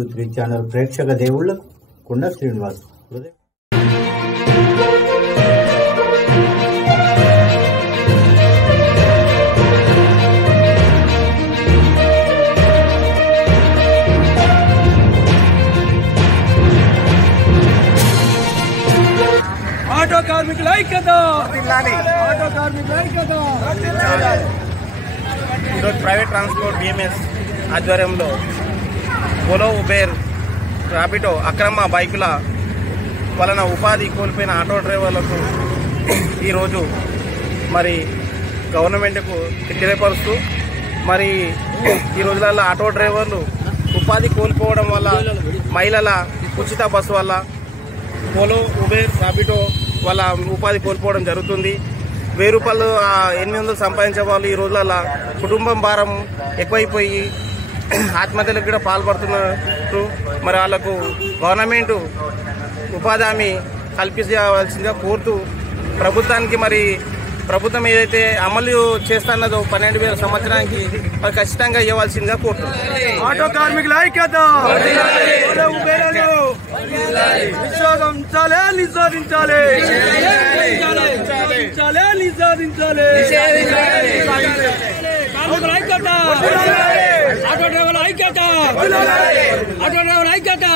123 channel ప్రేక్షక దేవుళ్లకు కొండ శ్రీనివాస్ హృదయ ఆటో కార్మికుల ఐక్యత ఆటో కార్మికుల ఐక్యత ఈరోజు ప్రైవేట్ ట్రాన్స్పోర్ట్ బిఎంఎస్ ఆధ్వర్యంలో ఓలో ఉబేర్ ర్యాపిడో అక్రమ బైకుల వలన ఉపాధి కోల్పోయిన ఆటో డ్రైవర్లకు ఈరోజు మరి గవర్నమెంట్కు తెలియపరుస్తూ మరి ఈ రోజులలో ఆటో డ్రైవర్లు ఉపాధి కోల్పోవడం వల్ల మహిళల ఉచిత బస్సు వల్ల ఓలో ఉబేర్ ర్యాపిడో వాళ్ళ ఉపాధి కోల్పోవడం జరుగుతుంది. 1000 రూపాయలు 800 సంపాదించే వాళ్ళు ఈ రోజులలో కుటుంబం భారం ఎక్కువైపోయి ఆత్మహత్యలకు కూడా పాల్పడుతున్నారు. మరి వాళ్లకు గవర్నమెంట్ ఉపాధి హామీ కల్పించవలసిందిగా కోరుతూ ప్రభుత్వానికి మరి ప్రభుత్వం ఏదైతే అమలు చేస్తున్నదో 12,000 సంవత్సరానికి అది ఖచ్చితంగా ఇవ్వాల్సిందిగా కోరుతున్నాం. ఆటో కార్మికుల ఐక్యత నిషేధించాలి కార్మికుల ఐక్యత ఆటో డ్రైవర్ల ఐక్యత